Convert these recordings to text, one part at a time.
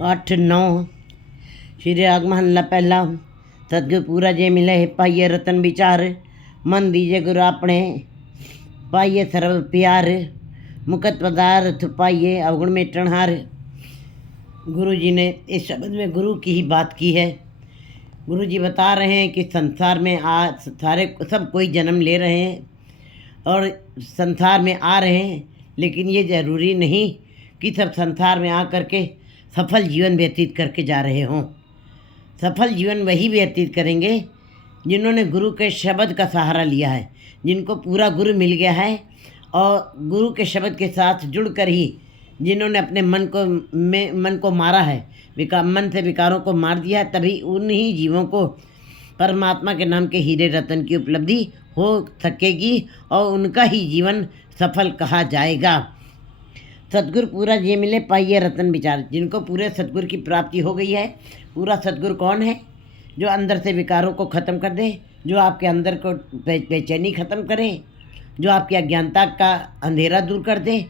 8 9 श्री राग महला पहला। सतगुर पूरा जे मिले पाइये रतन विचार, मन दीजे गुरु अपने पाइये सर्व प्यार, मुकत पदार्थ पाइये अवगुण में टणहार। गुरु जी ने इस शब्द में गुरु की ही बात की है। गुरु जी बता रहे हैं कि संसार में सारे सब कोई जन्म ले रहे हैं और संसार में आ रहे हैं, लेकिन ये ज़रूरी नहीं कि सब संसार में आ करके सफल जीवन व्यतीत करके जा रहे हों। सफल जीवन वही व्यतीत करेंगे जिन्होंने गुरु के शब्द का सहारा लिया है, जिनको पूरा गुरु मिल गया है और गुरु के शब्द के साथ जुड़कर ही जिन्होंने अपने मन को मारा है, मन से विकारों को मार दिया है, तभी उन्हीं जीवों को परमात्मा के नाम के हीरे रतन की उपलब्धि हो सकेगी और उनका ही जीवन सफल कहा जाएगा। सतगुर पूरा जे मिले पाइये रतन विचार। जिनको पूरे सतगुर की प्राप्ति हो गई है। पूरा सतगुर कौन है? जो अंदर से विकारों को ख़त्म कर दे, जो आपके अंदर को बेचैनी ख़त्म करे, जो आपकी अज्ञानता का अंधेरा दूर कर दे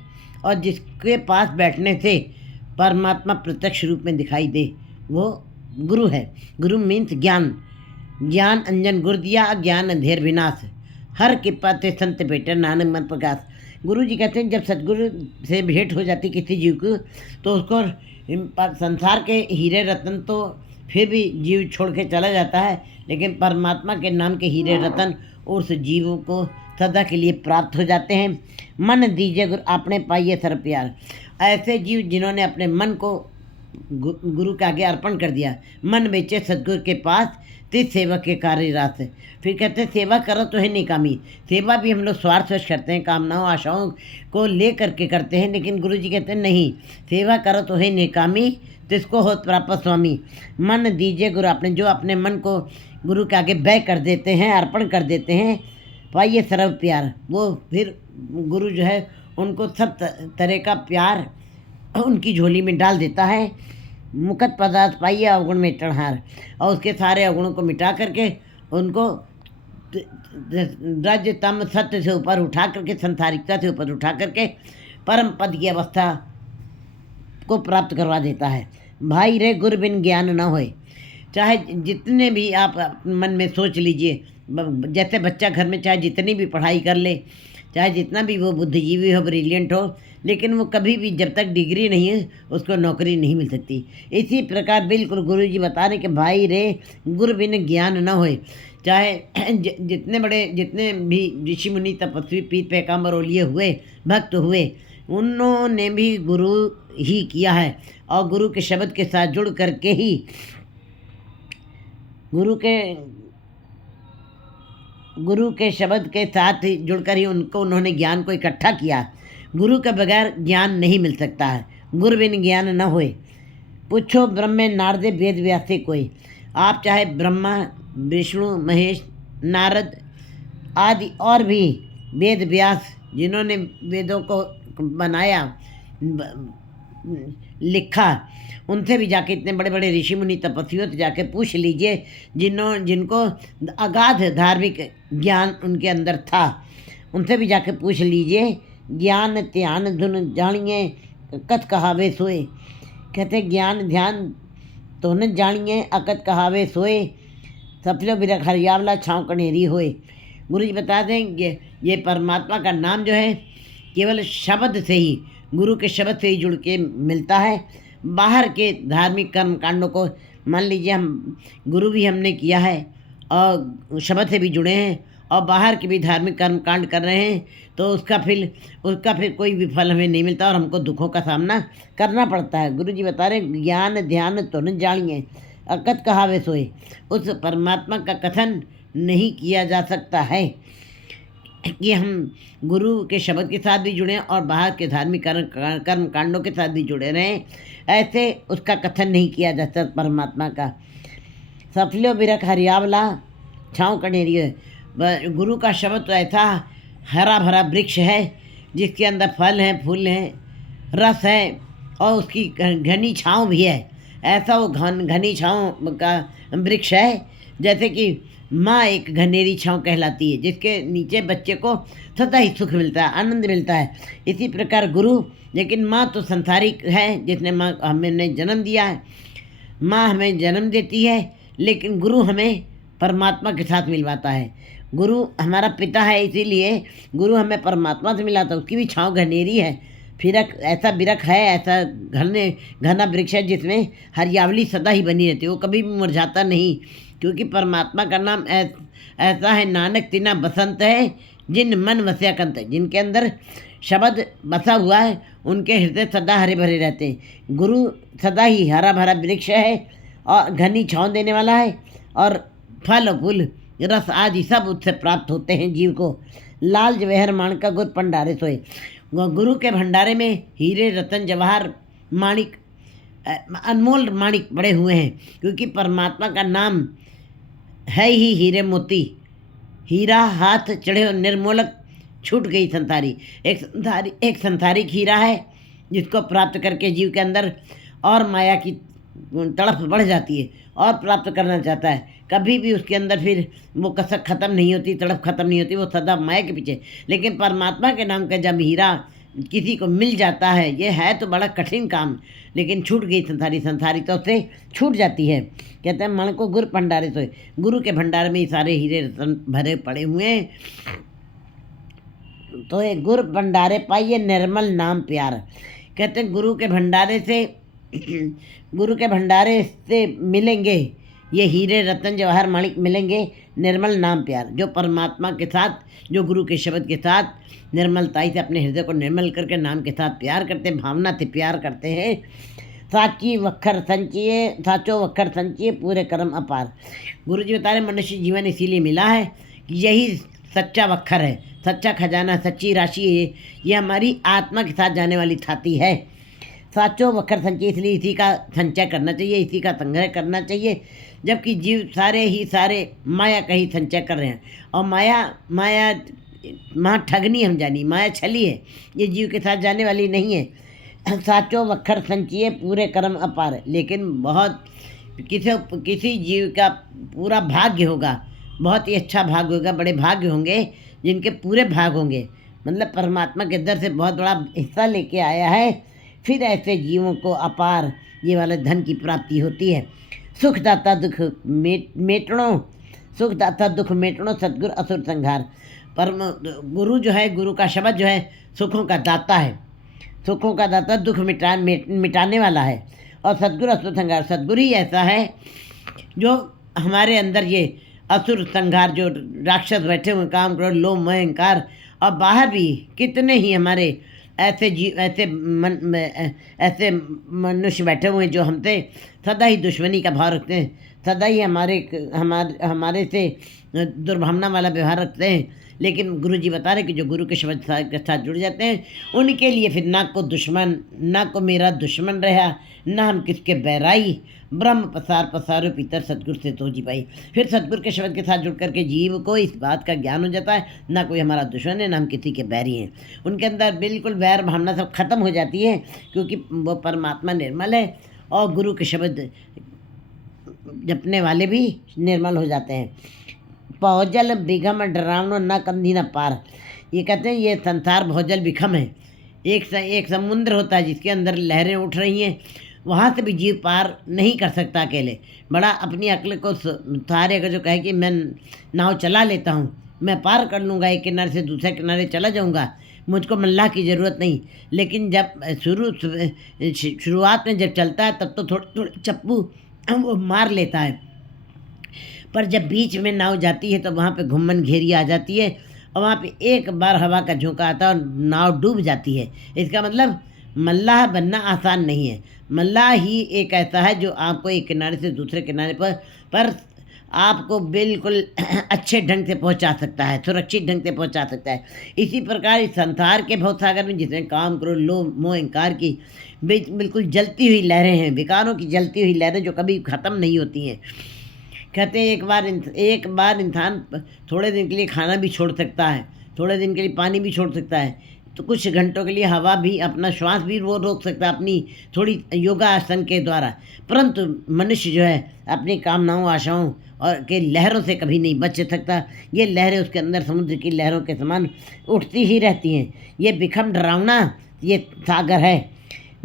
और जिसके पास बैठने से परमात्मा प्रत्यक्ष रूप में दिखाई दे, वो गुरु है। गुरु मीन्स ज्ञान। ज्ञान अंजन गुर दिया, अज्ञान अंधेर विनाश, हर कृपा ते संत भेटे नानक मन प्रकाश। गुरु जी कहते हैं जब सतगुरु से भेंट हो जाती किसी जीव को, तो उसको संसार के हीरे रतन तो फिर भी जीव छोड़ के चला जाता है, लेकिन परमात्मा के नाम के हीरे रतन उस जीवों को सदा के लिए प्राप्त हो जाते हैं। मन दीजिए गुरु आपने पाइए सर प्यार। ऐसे जीव जिन्होंने अपने मन को गुरु के आगे अर्पण कर दिया, मन बेचे सतगुरु के पास तिस सेवक के कार्य रास। फिर कहते हैं सेवा करो तो है निकामी। सेवा भी हम लोग स्वार्थवश करते हैं, कामनाओं आशाओं को ले करके करते हैं, लेकिन गुरु जी कहते हैं नहीं, सेवा करो तो है निकामी, तिसको हो प्राप्त स्वामी। मन दीजिए गुरु आपने, जो अपने मन को गुरु के आगे व्यय कर देते हैं, अर्पण कर देते हैं, पाइए सर्व प्यार। वो फिर गुरु जो है उनको सब तरह का प्यार उनकी झोली में डाल देता है। मुकत पदार्थ पाइए अवगुण में टणहार, और उसके सारे अवगुणों को मिटा करके उनको राज्य तम सत्य से ऊपर उठा करके, संसारिकता से ऊपर उठा करके परम पद की अवस्था को प्राप्त करवा देता है। भाई रे गुरु बिन ज्ञान न होए। चाहे जितने भी आप मन में सोच लीजिए, जैसे बच्चा घर में चाहे जितनी भी पढ़ाई कर ले, चाहे जितना भी वो बुद्धिजीवी हो, ब्रिलियंट हो, लेकिन वो कभी भी जब तक डिग्री नहीं है उसको नौकरी नहीं मिल सकती। इसी प्रकार बिल्कुल गुरु जी बता रहे कि भाई रे गुरु बिन ज्ञान न होए। चाहे जितने भी ऋषि मुनि तपस्वी पीत पैगंबर ओलिए हुए, भक्त हुए, उन्होंने भी गुरु ही किया है और गुरु के शब्द के साथ जुड़ करके ही गुरु के शब्द के साथ ही जुड़कर ही उन्होंने ज्ञान को इकट्ठा किया। गुरु के बगैर ज्ञान नहीं मिल सकता है। गुरु बिन ज्ञान न होए। पूछो ब्रह्मे नारदे वेद व्यासे कोई। आप चाहे ब्रह्मा विष्णु महेश नारद आदि और भी वेद व्यास जिन्होंने वेदों को बनाया लिखा, उनसे भी जाके, इतने बड़े बड़े ऋषि मुनि तपस्वियों से जाके पूछ लीजिए जिनको अगाध धार्मिक ज्ञान उनके अंदर था, उनसे भी जाके पूछ लीजिए। ज्ञान ध्यान धुन जानिए अकत कहावे सोए। कहते ज्ञान ध्यान तो न जानिए अकत कहावे सोए, सफलो बिरख हरियावला छाँव कनेरी होए। गुरु जी बता दें ये परमात्मा का नाम जो है केवल शब्द से ही, गुरु के शब्द से ही जुड़ के मिलता है। बाहर के धार्मिक कर्म कांडों को मान लीजिए हम गुरु भी हमने किया है और शब्द से भी जुड़े हैं और बाहर के भी धार्मिक कर्म कांड कर रहे हैं, तो उसका फिर कोई भी फल हमें नहीं मिलता और हमको दुखों का सामना करना पड़ता है। गुरु जी बता रहे ज्ञान ध्यान तो न जानिए अकत कहावे सोए। उस परमात्मा का कथन नहीं किया जा सकता है कि हम गुरु के शब्द के साथ भी जुड़ें और बाहर के धार्मिक कर्म कांडों के साथ भी जुड़े रहें, ऐसे उसका कथन नहीं किया जा सकता परमात्मा का। सफलो बिरख हरियावला छाँव कनेरी है। गुरु का शब्द तो ऐसा हरा भरा वृक्ष है जिसके अंदर फल हैं, फूल हैं, रस है और उसकी घनी छाँव भी है। ऐसा वो घनी छाँव का वृक्ष है जैसे कि माँ एक घनेरी छाँव कहलाती है, जिसके नीचे बच्चे को सदा ही सुख मिलता है, आनंद मिलता है। इसी प्रकार गुरु, लेकिन माँ तो संसारिक है, जिसने माँ हमें जन्म दिया है। माँ हमें जन्म देती है, लेकिन गुरु हमें परमात्मा के साथ मिलवाता है। गुरु हमारा पिता है, इसीलिए गुरु हमें परमात्मा से मिलाता है। उसकी भी छाँव घनेरी है, फिरक ऐसा बिरख है, ऐसा घना वृक्ष है जिसमें हरियावली सदा ही बनी रहती है, वो कभी भी मुरझाता नहीं। क्योंकि परमात्मा का नाम ऐसा है, नानक तिना बसंत है, जिन मन वस्या कंत है। जिनके अंदर शब्द बसा हुआ है, उनके हृदय सदा हरे भरे रहते हैं। गुरु सदा ही हरा भरा वृक्ष है और घनी छाँव देने वाला है, और फल फूल रस आदि सब उससे प्राप्त होते हैं जीव को। लाल जवेहर माणका गुर भंडारे सोए। गुरु के भंडारे में हीरे रतन जवाहर माणिक, अनमोल माणिक पड़े हुए हैं। क्योंकि परमात्मा का नाम है ही हीरे मोती। हीरा हाथ चढ़े और निर्मोलक छूट गई संसारी। एक संसारिक हीरा है, जिसको प्राप्त करके जीव के अंदर और माया की तड़प बढ़ जाती है और प्राप्त करना चाहता है। कभी भी उसके अंदर फिर वो कसक ख़त्म नहीं होती, तड़प ख़त्म नहीं होती, वो सदा माया के पीछे। लेकिन परमात्मा के नाम का जब हीरा किसी को मिल जाता है, ये है तो बड़ा कठिन काम, लेकिन छूट गई संसारी तो उससे छूट जाती है। कहते हैं मन को गुरु भंडारे सोए। गुरु के भंडार में ही सारे हीरे रतन भरे पड़े हुए हैं। तो ये गुरु भंडारे पाइए निर्मल नाम प्यार। कहते हैं गुरु के भंडारे से मिलेंगे ये हीरे रतन जवाहर माणिक, मिलेंगे निर्मल नाम प्यार। जो परमात्मा के साथ, जो गुरु के शब्द के साथ निर्मलताई से अपने हृदय को निर्मल करके नाम के साथ प्यार करते, भावना से प्यार करते हैं। साचो वक्खर संचिए पूरे कर्म अपार। गुरु जी बता रहे मनुष्य जीवन इसीलिए मिला है कि यही सच्चा वक्खर है, सच्चा खजाना, सच्ची राशि है। ये हमारी आत्मा के साथ जाने वाली थाती है। साचो वक्खर संचय, इसलिए इसी का संचय करना चाहिए, इसी का संग्रह करना चाहिए। जबकि जीव सारे माया का ही संचय कर रहे हैं। और माया ठगनी हम जानी, माया छली है, ये जीव के साथ जाने वाली नहीं है। साचो वक्खर संचिए पूरे कर्म अपार। लेकिन बहुत किसी जीव का पूरा भाग्य होगा, बहुत ही अच्छा भाग्य होगा, बड़े भाग्य होंगे जिनके पूरे भाग होंगे, मतलब परमात्मा के दर से बहुत बड़ा हिस्सा लेके आया है। फिर ऐसे जीवों को अपार ये वाले धन की प्राप्ति होती है। सुखदाता दुख मेटणो सतगुरु असुर संहार। परम गुरु जो है, गुरु का शब्द जो है सुखों का दाता है, सुखों का दाता, दुख मिटाने वाला है। और सतगुरु असुर संहार, सतगुरु ही ऐसा है जो हमारे अंदर ये असुर संहार, जो राक्षस बैठे हुए, काम क्रोध लोभ मोह अहंकार, और बाहर भी कितने ही हमारे ऐसे मनुष्य बैठे हुए हैं जो हमसे सदा ही दुश्मनी का भाव रखते हैं, सदा ही हमारे से दुर्भावना वाला व्यवहार रखते हैं। लेकिन गुरु जी बता रहे कि जो गुरु के शब्द के साथ जुड़ जाते हैं, उनके लिए फिर ना को दुश्मन, ना को मेरा दुश्मन रहा, ना हम किसके बैराई। ब्रह्म पसारो पीतर सतगुरु से तो जी पाई। फिर सतगुरु के शब्द के साथ जुड़ करके जीव को इस बात का ज्ञान हो जाता है, ना कोई हमारा दुश्मन है, ना हम किसी के बैरी हैं। उनके अंदर बिल्कुल बैर भावना सब खत्म हो जाती है, क्योंकि वो परमात्मा निर्मल है और गुरु के शब्द जपने वाले भी निर्मल हो जाते हैं। भौजल बिघम डरावनो न कंधी न पार। ये कहते हैं ये संसार भौजल बिखम है, एक समुद्र होता है जिसके अंदर लहरें उठ रही हैं, वहाँ से भी जीव पार नहीं कर सकता अकेले। बड़ा अपनी अक्ल को सहारे अगर जो कहे कि मैं नाव चला लेता हूँ, मैं पार कर लूँगा, एक किनारे से दूसरे किनारे चला जाऊँगा, मुझको मल्लाह की ज़रूरत नहीं। लेकिन जब शुरुआत में जब चलता है तब तो थोड़े चप्पू वो मार लेता है, पर जब बीच में नाव जाती है तो वहाँ पे घुम्मन घेरी आ जाती है और वहाँ पे एक बार हवा का झोंका आता है और नाव डूब जाती है। इसका मतलब मल्लाह बनना आसान नहीं है। मल्लाह ही एक ऐसा है जो आपको एक किनारे से दूसरे किनारे पर आपको बिल्कुल अच्छे ढंग से पहुंचा सकता है, सुरक्षित ढंग से पहुंचा सकता है। इसी प्रकार इस संसार के भवसागर में जिसमें काम क्रोध लोभ मोह अहंकार की बिल्कुल जलती हुई लहरें हैं, विकारों की जलती हुई लहरें जो कभी ख़त्म नहीं होती हैं। कहते हैं एक बार इंसान थोड़े दिन के लिए खाना भी छोड़ सकता है, थोड़े दिन के लिए पानी भी छोड़ सकता है, तो कुछ घंटों के लिए हवा भी, अपना श्वास भी वो रोक सकता है अपनी थोड़ी योगासन के द्वारा। परंतु मनुष्य जो है अपनी कामनाओं, आशाओं और के लहरों से कभी नहीं बच सकता। ये लहरें उसके अंदर समुद्र की लहरों के समान उठती ही रहती हैं। ये बिखम डरावना ये सागर है,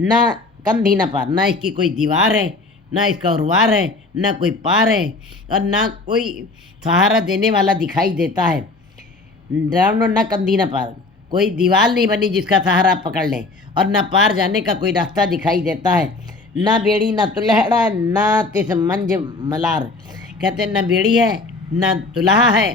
ना कंधी ना पार, ना इसकी कोई दीवार है, ना इसका उर्वार है, ना कोई पार है, और ना कोई सहारा देने वाला दिखाई देता है। डरावना ना कंधी ना पार, कोई दीवार नहीं बनी जिसका सहारा आप पकड़ लें, और ना पार जाने का कोई रास्ता दिखाई देता है। ना बेड़ी ना तुलहड़ा ना तिस मंज मलार, कहते ना बेड़ी है ना तुलहा है,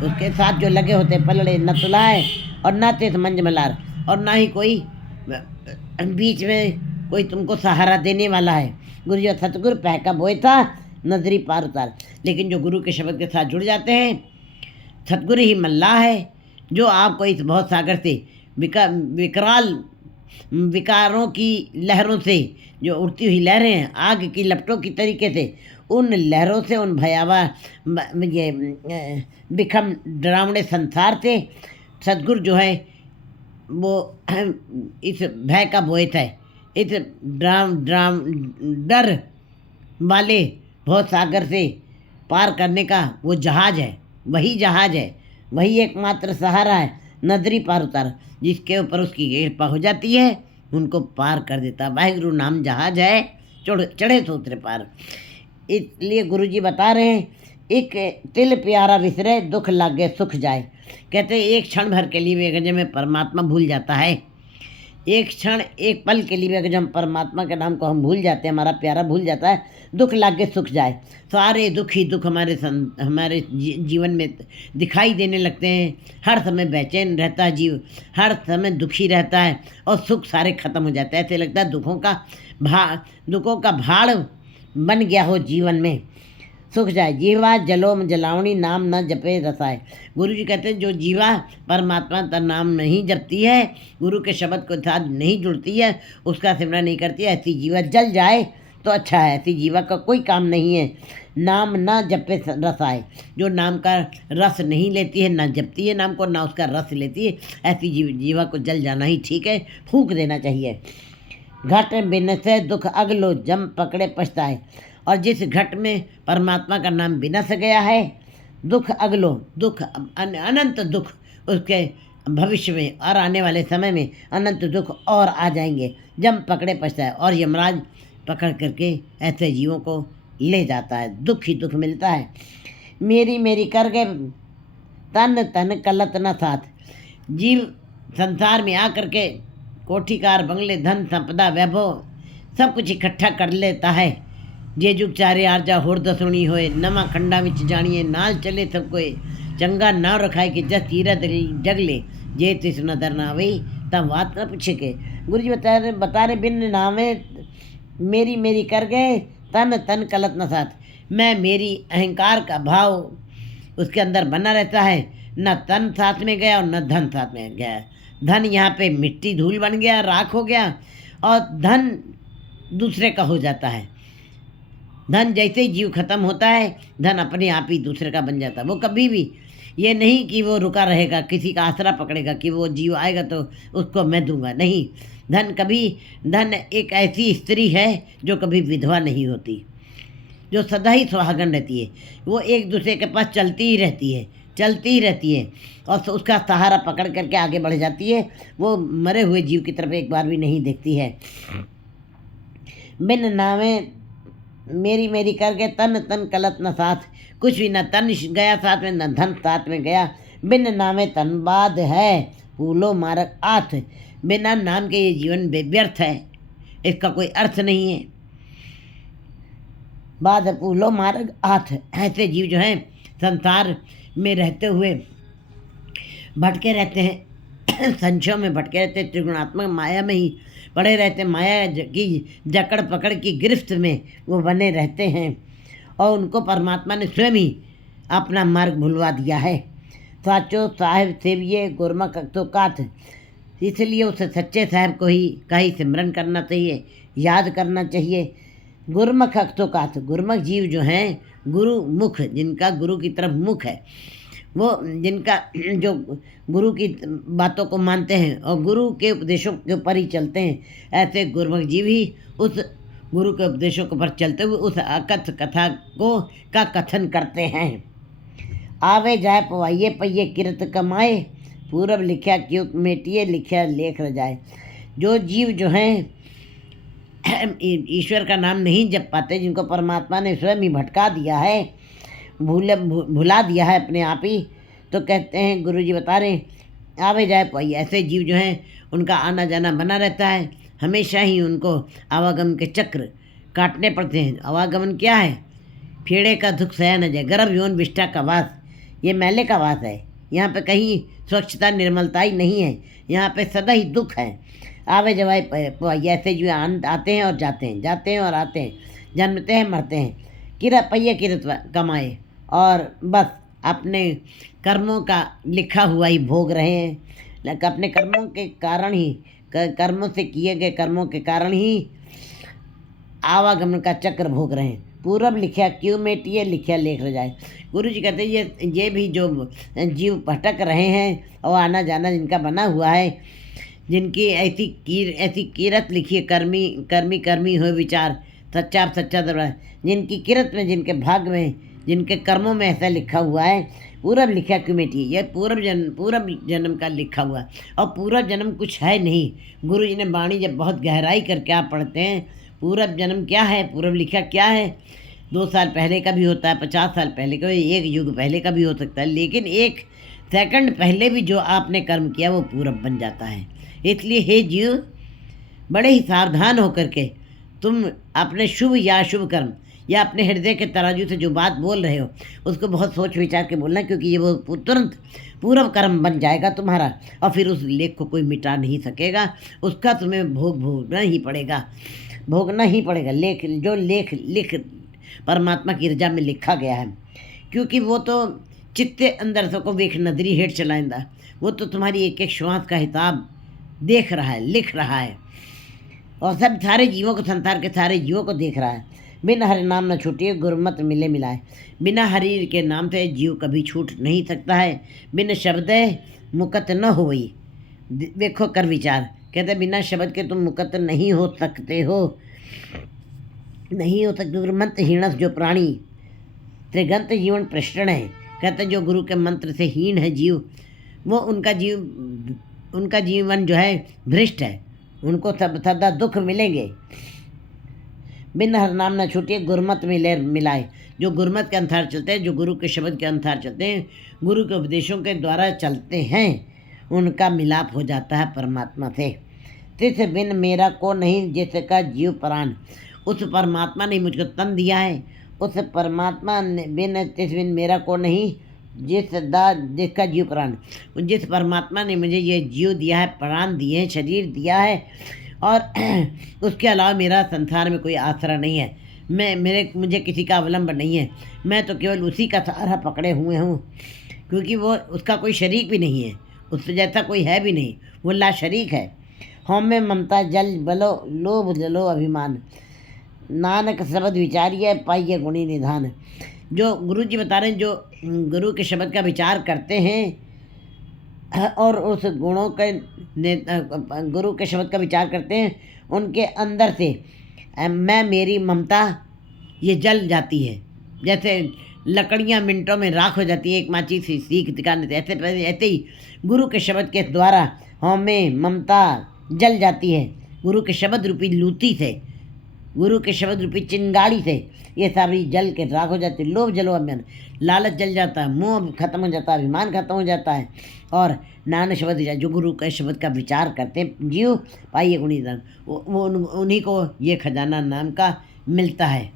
उसके साथ जो लगे होते पलड़े, न तुलहा है और ना तिस मंज मलार, और ना ही कोई बीच में कोई तुमको सहारा देने वाला है। गुरु जो सतगुरु पहका बोए था नजरी पार उतार। लेकिन जो गुरु के शब्द के साथ जुड़ जाते हैं, सतगुरु ही मल्लाह है जो आपको इस बहुत सागर से विकराल विकारों की लहरों से, जो उड़ती हुई लहरें हैं आग की लपटों की तरीके से, उन लहरों से, उन भयावह ये बिखम डरावने संसार से सतगुरु जो है वो इस भय का बोयत है, इस डर वाले बहुत सागर से पार करने का वो जहाज है, वही जहाज है, वही एकमात्र सहारा है, नजरी पार उतार। जिसके ऊपर उसकी कृपा हो जाती है उनको पार कर देता। वाहिगुरु नाम जहाज है, चढ़े तो उतरे पार। इसलिए गुरुजी बता रहे हैं, एक तिल प्यारा विसरे दुख लागे सुख जाए। कहते हैं एक क्षण भर के लिए भी अगर जब मैं परमात्मा भूल जाता है, एक क्षण एक पल के लिए भी अगर जब हम परमात्मा के नाम को हम भूल जाते हैं, हमारा प्यारा भूल जाता है, दुख लागे सुख जाए। सारे दुख ही दुख हमारे जीवन में दिखाई देने लगते हैं। हर समय बेचैन रहता है जीव, हर समय दुखी रहता है, और सुख सारे खत्म हो जाते हैं। ऐसे लगता है दुखों का भाड़ बन गया हो जीवन में। सुख जाए जीवा जलोम जलावनी नाम न जपे रसाए। गुरु जी कहते हैं जो जीवा परमात्मा का नाम नहीं जपती है, गुरु के शब्द के साथ नहीं जुड़ती है, उसका सिमरन नहीं करती है, ऐसी जीवा जल जाए तो अच्छा है। ऐसी जीवा का कोई काम नहीं है। नाम ना जपे रसाए, जो नाम का रस नहीं लेती है, ना जपती है नाम को, ना उसका रस लेती है, ऐसी जीवा को जल जाना ही ठीक है, फूंक देना चाहिए। घट बिन से दुख अगलो जम पकड़े पछताए। और जिस घट में परमात्मा का नाम बिनस गया है, दुख अगलो, दुख अनंत दुख उसके भविष्य में और आने वाले समय में अनंत दुख और आ जाएंगे। जम पकड़े पछताए, और यमराज पकड़ करके ऐसे जीवों को ले जाता है, दुख ही दुख मिलता है। मेरी मेरी कर गए तन तन कलत न साथ। जीव संसार में आकर के कोठीकार बंगले धन संपदा वैभव सब कुछ इकट्ठा कर लेता है। जे जुग चारे आरजा होड़ दसुणी होए, नवा खंडा विच जानिए नाल चले सब कोई, चंगा नाव रखाए कि जस तीरथ जग ले, जे तिस नदर ना वही तब बात न पूछे के। गुरु जी बता रहे बिन नामे मेरी मेरी कर गए तन तन कलत न साथ। मैं मेरी अहंकार का भाव उसके अंदर बना रहता है, न तन साथ में गया और न धन साथ में गया। धन यहाँ पे मिट्टी धूल बन गया, राख हो गया, और धन दूसरे का हो जाता है। धन जैसे ही जीव खत्म होता है, धन अपने आप ही दूसरे का बन जाता है। वो कभी भी ये नहीं कि वो रुका रहेगा, किसी का आसरा पकड़ेगा कि वो जीव आएगा तो उसको मैं दूंगा, नहीं। धन एक ऐसी स्त्री है जो कभी विधवा नहीं होती, जो सदा ही सुहागन रहती है। वो एक दूसरे के पास चलती ही रहती है, और उसका सहारा पकड़ करके आगे बढ़ जाती है। वो मरे हुए जीव की तरफ एक बार भी नहीं देखती है। बिन नामे मेरी मेरी करके तन तन कलत न साथ। कुछ भी न तन गया साथ में, न धन साथ में गया। बिन नामे तनबाद है फूलो मारक आथ। बिना नाम के ये जीवन व्यर्थ है, इसका कोई अर्थ नहीं है। बाद फूलो मारक आथ। ऐसे जीव जो हैं संसार में रहते हुए भटके रहते हैं, संशयों में भटके रहते हैं, त्रिगुणात्मक माया में ही पड़े रहते हैं, माया की जकड़ पकड़ की गिरफ्त में वो बने रहते हैं, और उनको परमात्मा ने स्वयं ही अपना मार्ग भुलवा दिया है। साचो साहिब सेविये गुरमुख तो काथ। इसलिए उस सच्चे साहिब को ही का ही सिमरन करना चाहिए, याद करना चाहिए। गुरमुख तो काथ। गुरमुख जीव जो हैं, गुरु मुख, जिनका गुरु की तरफ मुख है, वो जिनका जो गुरु की बातों को मानते हैं और गुरु के उपदेशों के ऊपर ही चलते हैं, ऐसे गुरमुख जीव ही उस गुरु के उपदेशों के ऊपर चलते हुए उस अकथ कथा को का कथन करते हैं। आवे जाए पवाइये पहिये किरत कमाए, पूरब लिखा क्यों मेटिए लिखा लेख रजाए। जो जीव जो हैं ईश्वर का नाम नहीं जप पाते, जिनको परमात्मा ने स्वयं ही भटका दिया है, भुला दिया है अपने आप ही, तो कहते हैं गुरु जी बता रहे हैं आवे जाए पाइए। ऐसे जीव जो हैं उनका आना जाना बना रहता है, हमेशा ही उनको आवागमन के चक्र काटने पड़ते हैं। आवागमन क्या है? फेड़े का दुख सया न जाए, गर्भ यौन विष्ठा का वास, ये मैले का वास है। यहाँ पे कहीं स्वच्छता निर्मलता ही नहीं है, यहाँ पे सदा ही दुख है। आवे जवाए ऐसे जो आते हैं और जाते हैं, जाते हैं और आते हैं, जन्मते हैं मरते हैं, किरा पहिए किरत कमाए, और बस अपने कर्मों का लिखा हुआ ही भोग रहे हैं। अपने कर्मों के कारण ही, कर्मों से किए गए कर्मों के कारण ही आवागमन का चक्र भोग रहे हैं। पूरब लिखा क्यों मेटिए लिखा लेख रजाए। गुरु जी कहते हैं ये भी जो जीव भटक रहे हैं और आना जाना जिनका बना हुआ है, जिनकी ऐसी किरत लिखी है, कर्मी हो विचार, सच्चा सच्चा दरबार, जिनकी किरत में, जिनके भाग में, जिनके कर्मों में ऐसा लिखा हुआ है, पूरब लिखा क्यों मेटिए, यह पूर्व जन्म का लिखा हुआ। और पूर्व जन्म कुछ है नहीं। गुरु जी ने वाणी जब बहुत गहराई करके आप पढ़ते हैं, पूर्व जन्म क्या है, पूर्व लिखा क्या है, 2 साल पहले का भी होता है, 50 साल पहले का, 1 युग पहले का भी हो सकता है, लेकिन 1 सेकंड पहले भी जो आपने कर्म किया वो पूर्व बन जाता है। इसलिए हे जीव, बड़े ही सावधान होकर के तुम अपने शुभ या अशुभ कर्म या अपने हृदय के तराजू से जो बात बोल रहे हो उसको बहुत सोच विचार के बोलना, क्योंकि ये वो तुरंत पूर्व कर्म बन जाएगा तुम्हारा, और फिर उस लेख को कोई मिटा नहीं सकेगा, उसका तुम्हें भोगना ही पड़ेगा, भोगना ही पड़ेगा। लेख परमात्मा की रजा में लिखा गया है, क्योंकि वो तो चित्ते अंदर से को वेख नदरी हेठ चलाइंदा, वो तो तुम्हारी एक एक श्वास का हिसाब देख रहा है, लिख रहा है, और सब सारे जीवों को, संसार के सारे जीवों को देख रहा है। बिन हरि नाम न छूटिए गुरमत मिले मिलाए। बिना हरि के नाम से जीव कभी छूट नहीं सकता है। बिन शब्द मुकत न होई, देखो कर विचार, कहते बिना शब्द के तुम मुकत नहीं हो सकते हो, नहीं हो सकते। गुरुमंत हीणस जो प्राणी त्रिगंत जीवन प्रश्न है, कहते जो गुरु के मंत्र से हीन है जीव, वो उनका जीवन जो है भ्रष्ट है, उनको सदा दुख मिलेंगे। बिन हर नाम न छूटिए गुरमत मिलाए, जो गुरमत के अनुसार चलते हैं, जो गुरु के शब्द के अनुसार चलते हैं, गुरु के उपदेशों के द्वारा चलते हैं, उनका मिलाप हो जाता है परमात्मा से। तिस बिन मेरा को नहीं जिसका जीव प्राण, उस परमात्मा ने मुझको तन दिया है, उस परमात्मा ने तिस बिन मेरा को नहीं जिसका जीव प्राण, जिस परमात्मा ने मुझे ये जीव दिया है, प्राण दिए हैं, शरीर दिया है, और उसके अलावा मेरा संसार में कोई आसरा नहीं है, मुझे किसी का अवलंब नहीं है, मैं तो केवल उसी का सहारा पकड़े हुए हूँ, क्योंकि वो उसका कोई शरीक भी नहीं है, उससे जैसा कोई है भी नहीं, वो ला शरीक है। हम में ममता जल बलो लोभ जलो अभिमान, नानक शब्द विचारिए पाइए गुणी निधान। जो गुरु जी बता रहे हैं, जो गुरु के शब्द का विचार करते हैं और उस गुणों के गुरु के शब्द का विचार करते हैं, उनके अंदर से मैं मेरी ममता ये जल जाती है, जैसे लकड़ियाँ मिनटों में राख हो जाती है एक माची सी सीख दिखाने से, ऐसे ही गुरु के शब्द के द्वारा हमें ममता जल जाती है। गुरु के शब्द रूपी लूती से, गुरु के शब्द रूपी चिंगाड़ी से ये सारी जल के राख हो जाती है। लोभ जलो अभिमान, लालच जल जाता है, मोह खत्म हो जाता है, अभिमान खत्म हो जाता है, और नान शब्द जो गुरु के शब्द का विचार करते हैं जीव पाइए गुणी दान, वो उन्हीं को ये खजाना नाम का मिलता है।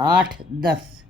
8-10